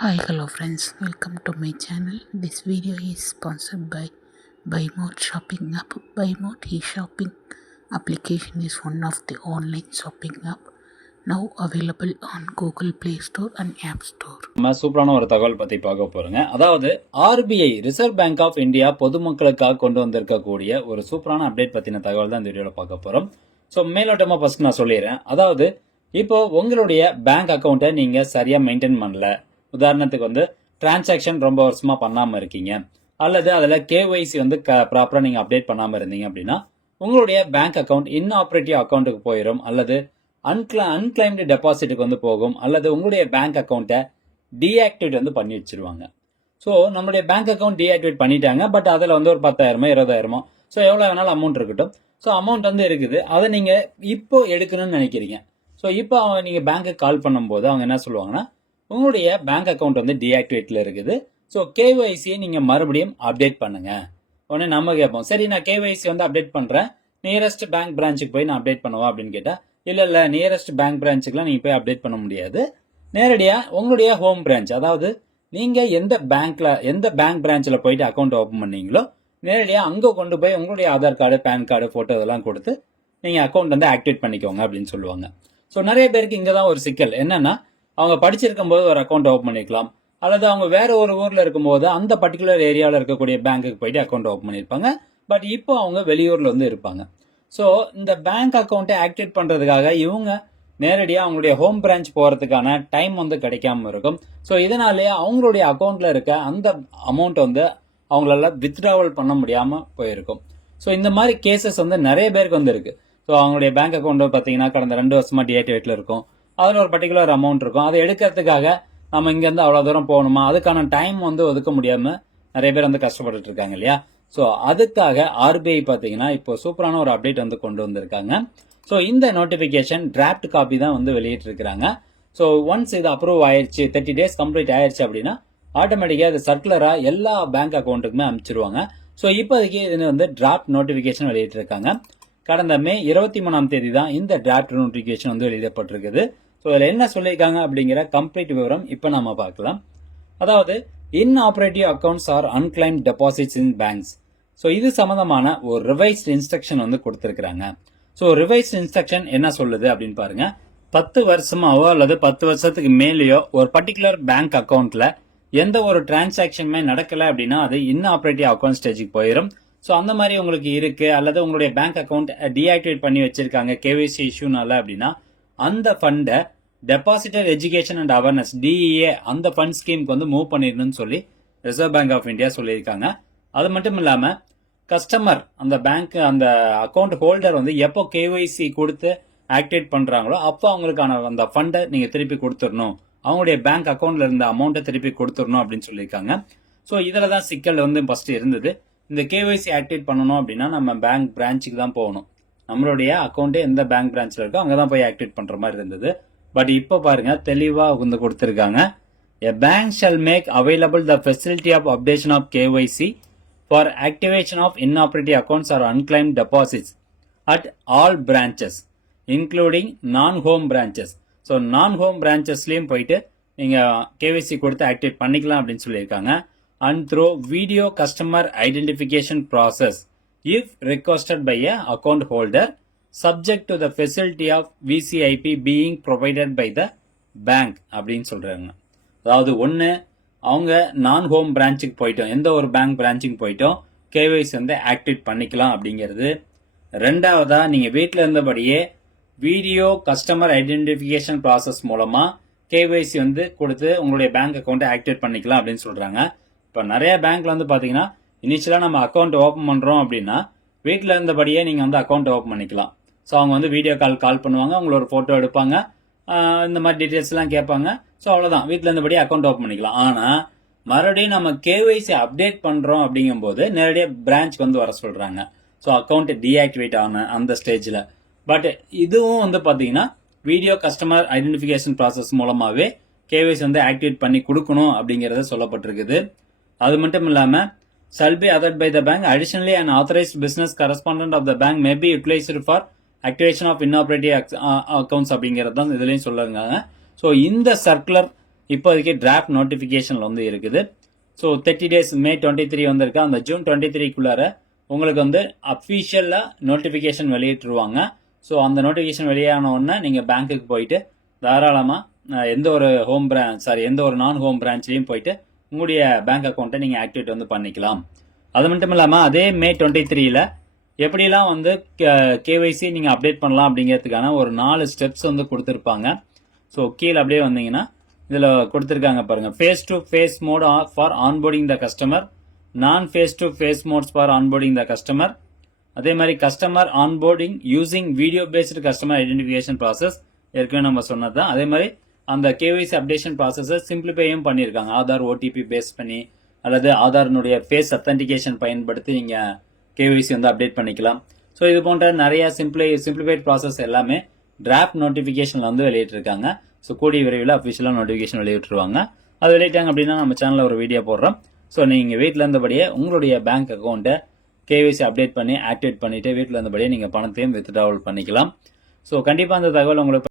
Hi, hello friends, welcome to my channel. This video is sponsored by BuyMode shopping app. BuyMode e-shopping application is one of the online shopping app now available on Google Play Store and App Store. நம்ம சூப்பரான ஒரு தகவல் பத்தி பார்க்க போறோங்க. அதாவது RBI Reserve Bank of India பொதுமக்களுக்காக கொண்டு வந்திருக்கக்கூடிய ஒரு சூப்பரான அப்டேட் பத்தின தகவல் தான் இந்த வீடியோல பார்க்க போறோம். ஸோ மேலோட்டமா ஃபர்ஸ்ட் நான் சொல்லிடுறேன். அதாவது இப்போ உங்களுடைய பேங்க் அக்கௌண்ட்டை நீங்க சரியா மெயின்டைன் பண்ணல, உதாரணத்துக்கு வந்து டிரான்சாக்ஷன் ரொம்ப வருஷமா பண்ணாம இருக்கீங்க, அல்லது அதில் கேஒய்சி வந்து ப்ராப்பரா நீங்க அப்டேட் பண்ணாம இருந்தீங்க அப்படின்னா உங்களுடைய பேங்க் அக்கௌண்ட் இன்ஆப்ரேட்டிவ் அக்கௌண்ட்டுக்கு போயிடும், அல்லது அன்கிளைம்டு டெபாசிட்டுக்கு வந்து போகும், அல்லது உங்களுடைய பேங்க் அக்கௌண்ட்டை டீஆக்டிவேட் வந்து பண்ணி வச்சிருவாங்க. ஸோ நம்மளுடைய பேங்க் அக்கௌண்ட் டீஆக்டிவேட் பண்ணிட்டாங்க, பட் அதில் வந்து ஒரு 10,000 20,000 ஸோ எவ்வளோ வேணாலும் அமௌண்ட் இருக்கட்டும். ஸோ அமௌண்ட் வந்து இருக்குது, அதை நீங்கள் இப்போ எடுக்கணும்னு நினைக்கிறீங்க. ஸோ இப்போ நீங்கள் பேங்க்குக்கு கால் பண்ணும்போது அவங்க என்ன சொல்லுவாங்கன்னா, உங்களுடைய பேங்க் அக்கௌண்ட் வந்து டீஆக்டிவேட்டில் இருக்குது, ஸோ கேஒய்சியை நீங்கள் மறுபடியும் அப்டேட் பண்ணுங்க. உடனே நம்ம கேட்போம், சரி நான் கேஒய்சி வந்து அப்டேட் பண்ணுறேன், நியரஸ்ட் பேங்க் பிரான்ச்சுக்கு போய் நான் அப்டேட் பண்ணுவா அப்படின்னு கேட்டால், இல்லை நியரஸ்ட் பேங்க் பிரான்ச்சுக்குலாம் நீங்கள் போய் அப்டேட் பண்ண முடியாது. நேரடியாக உங்களுடைய ஹோம் பிரான்ச், அதாவது நீங்கள் எந்த பேங்க் பிரான்ச்சில் போயிட்டு அக்கௌண்ட் ஓப்பன் பண்ணீங்களோ நேரடியாக அங்கே கொண்டு போய் உங்களுடைய Aadhaar card, PAN card, photo இதெல்லாம் கொடுத்து நீங்கள் அக்கௌண்ட் வந்து ஆக்டிவேட் பண்ணிக்கோங்க அப்படின்னு சொல்லுவாங்க. ஸோ நிறைய பேருக்கு இங்கே தான் ஒரு சிக்கல் என்னன்னா, அவங்க படிச்சிருக்கும் போது ஒரு அக்கௌண்ட் ஓப்பன் பண்ணிக்கலாம், அல்லது அவங்க வேற ஒரு ஊரில் இருக்கும்போது அந்த பர்டிகுலர் ஏரியாவில் இருக்கக்கூடிய பேங்க்குக்கு போயிட்டு அக்கௌண்ட் ஓப்பன் பண்ணியிருப்பாங்க. பட் இப்போ அவங்க வெளியூரில் வந்து இருப்பாங்க. ஸோ இந்த பேங்க் அக்கௌண்ட்டை ஆக்டிவேட் பண்ணுறதுக்காக இவங்க நேரடியாக அவங்களுடைய ஹோம் பிரான்ச் போகிறதுக்கான டைம் வந்து கிடைக்காம இருக்கும். ஸோ இதனாலே அவங்களுடைய அக்கௌண்ட்டில் இருக்க அந்த அமௌண்ட் வந்து அவங்களால வித்ட்ராவல் பண்ண முடியாமல் போயிருக்கும். ஸோ இந்த மாதிரி கேசஸ் வந்து நிறைய பேருக்கு வந்து இருக்கு. ஸோ அவங்களுடைய பேங்க் அக்கௌண்ட் பார்த்தீங்கன்னா கடந்த 2 வருஷமா டீஆக்டிவேட்டில் இருக்கும், அதில் ஒரு பர்டிகுலர் அமௌண்ட் இருக்கும், அதை எடுக்கிறதுக்காக நம்ம இங்கேருந்து அவ்வளோ தூரம் போகணுமா, அதுக்கான டைம் வந்து ஒதுக்க முடியாமல் நிறைய பேர் வந்து கஷ்டப்பட்டுட்டு இருக்காங்க இல்லையா. ஸோ அதுக்காக ஆர்பிஐ பார்த்தீங்கன்னா இப்போ சூப்பரான ஒரு அப்டேட் வந்து கொண்டு வந்திருக்காங்க. ஸோ இந்த நோட்டிஃபிகேஷன் டிராஃப்ட் காப்பி தான் வந்து வெளியிட்டு இருக்கிறாங்க. ஸோ ஒன்ஸ் இது அப்ரூவ் ஆயிடுச்சு, 30 days கம்ப்ளீட் ஆயிடுச்சு அப்படின்னா ஆட்டோமேட்டிக்காக அது சர்க்குலராக எல்லா பேங்க் அக்கௌண்ட்டுக்குமே அனுப்பிச்சிருவாங்க. ஸோ இப்போதைக்கு இது வந்து டிராஃப்ட் நோட்டிஃபிகேஷன் வெளியிட்டு இருக்காங்க. கடந்த மே 23 தான் இந்த டிராஃப்ட் நோட்டிஃபிகேஷன் வந்து வெளியிடப்பட்டிருக்குது. ஸோ இதில் என்ன சொல்லியிருக்காங்க அப்படிங்கிற கம்ப்ளீட் விவரம் இப்போ நம்ம பார்க்கலாம். அதாவது inoperative accounts are அன்கிளைம்ட் deposits in banks. So இது சம்பந்தமான ஒரு ரிவைஸ்ட் இன்ஸ்ட்ரக்ஷன் வந்து கொடுத்துருக்காங்க. ஸோ ரிவைஸ்ட் இன்ஸ்ட்ரக்ஷன் என்ன சொல்லுது அப்படின்னு பாருங்க. 10 வருஷமாவோ அல்லது 10 வருஷத்துக்கு மேலேயோ ஒரு பர்டிகுலர் பேங்க் அக்கௌண்ட்ல எந்த ஒரு டிரான்சாக்ஷனுமே நடக்கல அப்படின்னா அது இன்ஆப்ரேட்டிவ் அக்கௌண்ட் ஸ்டேஜுக்கு போயிடும். ஸோ அந்த மாதிரி உங்களுக்கு இருக்கு, அல்லது உங்களுடைய பேங்க் அக்கௌண்ட் டீஆக்டிவேட் பண்ணி வச்சிருக்காங்க கேஒய்சி இஷ்யூனால அப்படின்னா அந்த ஃபண்டை depositor education and awareness DEA அந்த ஃபண்ட் ஸ்கீமுக்கு வந்து மூவ் பண்ணிடணும்னு சொல்லி ரிசர்வ் பேங்க் ஆஃப் இந்தியா சொல்லியிருக்காங்க. அது மட்டும் இல்லாம கஸ்டமர் அந்த பேங்க் அந்த அக்கௌண்ட் ஹோல்டர் வந்து எப்போ கேஒய்சி கொடுத்து ஆக்டிவேட் பண்றாங்களோ அப்போ அவங்களுக்கான அந்த ஃபண்டை நீங்க திருப்பி கொடுத்துடணும், அவங்களுடைய பேங்க் அக்கௌண்ட்ல இருந்த அமௌண்ட்டை திருப்பி கொடுத்துடணும் அப்படின்னு சொல்லியிருக்காங்க. ஸோ இதில் தான் சிக்கல் வந்து ஃபர்ஸ்ட் இருந்தது. இந்த கேஒய்சி ஆக்டிவேட் பண்ணணும் அப்படின்னா நம்ம பேங்க் பிரான்ச்சுக்கு தான் போகணும், நம்மளுடைய அக்கௌண்ட்டே எந்த பேங்க் பிரான்ச்சில் இருக்கோ அங்கே தான் போய் ஆக்டிவேட் பண்ணுற மாதிரி இருந்தது. பட் இப்போ பாருங்க தெளிவாக வந்து கொடுத்துருக்காங்க. A bank shall make available the facility of updation of KYC for activation of inoperative accounts or unclaimed deposits at all branches including non-home branches. So non home பிரான்ச்சஸ்லேயும் போயிட்டு நீங்கள் கேஒய்சி கொடுத்து ஆக்டிவேட் பண்ணிக்கலாம் அப்படின்னு சொல்லியிருக்காங்க. And through video customer identification process if requested by a account holder subject to the facility of VCIP being provided by the bank அப்படின்னு சொல்றாங்க. அதாவது ஒன்று அவங்க நான் ஹோம் பிரான்ச்சுக்கு போயிட்டோம், எந்த ஒரு பேங்க் பிரான்ச்சுக்கு போயிட்டோம் கேஒய்சி வந்து ஆக்டிவேட் பண்ணிக்கலாம் அப்படிங்கிறது. ரெண்டாவதா நீங்கள் வீட்டில் இருந்தபடியே வீடியோ கஸ்டமர் ஐடென்டிஃபிகேஷன் ப்ராசஸ் மூலமா கேஒய்சி வந்து கொடுத்து உங்களுடைய பேங்க் அக்கௌண்ட்டை ஆக்டிவேட் பண்ணிக்கலாம் அப்படின்னு சொல்றாங்க. இப்போ நிறைய பேங்க்ல வந்து பார்த்தீங்கன்னா இனிஷியலாக நம்ம அக்கௌண்ட் ஓப்பன் பண்ணுறோம் அப்படின்னா வீட்டில் இருந்தபடியே நீங்கள் வந்து அக்கௌண்ட் ஓப்பன் பண்ணிக்கலாம். ஸோ அவங்க வந்து வீடியோ கால் பண்ணுவாங்க, உங்களோட ஃபோட்டோ எடுப்பாங்க, இந்த மாதிரி டீட்டெயில்ஸ்லாம் கேட்பாங்க. ஸோ அவ்வளோதான், வீட்டில் இருந்தபடியே அக்கௌண்ட் ஓப்பன் பண்ணிக்கலாம். ஆனால் மறுபடியும் நம்ம கேஒய்சி அப்டேட் பண்ணுறோம் அப்படிங்கும்போது நேரடியாக பிரான்ச்சுக்கு வந்து வர சொல்கிறாங்க. ஸோ அக்கௌண்ட் டீஆக்டிவேட் ஆன அந்த ஸ்டேஜில். பட் இதுவும் வந்து பார்த்தீங்கன்னா வீடியோ கஸ்டமர் ஐடென்டிஃபிகேஷன் ப்ராசஸ் மூலமாகவே கேஒய்சி வந்து ஆக்டிவேட் பண்ணி கொடுக்கணும் அப்படிங்கிறத சொல்லப்பட்டிருக்குது. அது மட்டும் இல்லாமல் shall be authorized by the bank. Additionally, an authorized business correspondent of the bank may be utilized for activation of inoperative accounts அப்படிங்கிறது தான் இதுலேயும் சொல்லுங்க. ஸோ இந்த சர்க்குலர் இப்போதைக்கு டிராஃப்ட் நோட்டிஃபிகேஷனில் வந்து இருக்குது. ஸோ 30 டேஸ் மே 23 வந்திருக்கா, அந்த ஜூன் 23க்குள்ளார உங்களுக்கு வந்து அஃபிஷியலாக நோட்டிஃபிகேஷன் வெளியிட்டுருவாங்க. ஸோ அந்த நோட்டிஃபிகேஷன் வெளியான உடனே நீங்கள் பேங்க்குக்கு போயிட்டு தாராளமாக எந்த ஒரு நான் ஹோம் பிரான்ச்லேயும் போயிட்டு உங்களுடைய பேங்க் அக்கௌண்ட்டை நீங்கள் ஆக்டிவேட் வந்து பண்ணிக்கலாம். அது மட்டும் இல்லாமல் அதே மே 23ல் எப்படிலாம் வந்து கேஒய்சி நீங்கள் அப்டேட் பண்ணலாம் அப்படிங்கிறதுக்கான ஒரு 4 ஸ்டெப்ஸ் வந்து கொடுத்துருப்பாங்க. ஸோ கீழே அப்படியே வந்தீங்கன்னா இதில் கொடுத்துருக்காங்க பாருங்கள். Face to face mode for onboarding the customer, non face to face modes for onboarding the customer, அதே மாதிரி customer onboarding using video based customer identification process ஏற்கனவே நம்ம சொன்னது தான். அதே மாதிரி அந்த கேஒய்சி அப்டேஷன் ப்ராசஸை சிம்பிளிஃபையும் பண்ணியிருக்காங்க. ஆதார் ஓடிபி பேஸ் பண்ணி அல்லது ஆதாரினுடைய ஃபேஸ் அத்தன்டிகேஷன் பயன்படுத்தி நீங்கள் கேஒய்சி வந்து அப்டேட் பண்ணிக்கலாம். ஸோ இது போன்ற நிறைய சிம்பிளிஃபைட் ப்ராசஸ் எல்லாமே டிராஃப்ட் நோட்டிஃபிகேஷனில் வந்து வெளியிட்டிருக்காங்க. ஸோ கூடிய விரைவில் அஃபிஷியலாக நோட்டிஃபிகேஷன் வெளியிட்டுருவாங்க. அது வெளியிட்டாங்க அப்படின்னா நம்ம சேனலில் ஒரு வீடியோ போடுறோம். ஸோ நீங்கள் வீட்டில் இருந்தபடியே உங்களுடைய பேங்க் அக்கௌண்ட்டை கேஒய்சி அப்டேட் பண்ணி ஆக்டிவேட் பண்ணிவிட்டு வீட்டில் இருந்தபடியே நீங்கள் பணத்தையும் வித்ட்ராவல் பண்ணிக்கலாம். ஸோ கண்டிப்பாக அந்த தகவல் உங்களுக்கு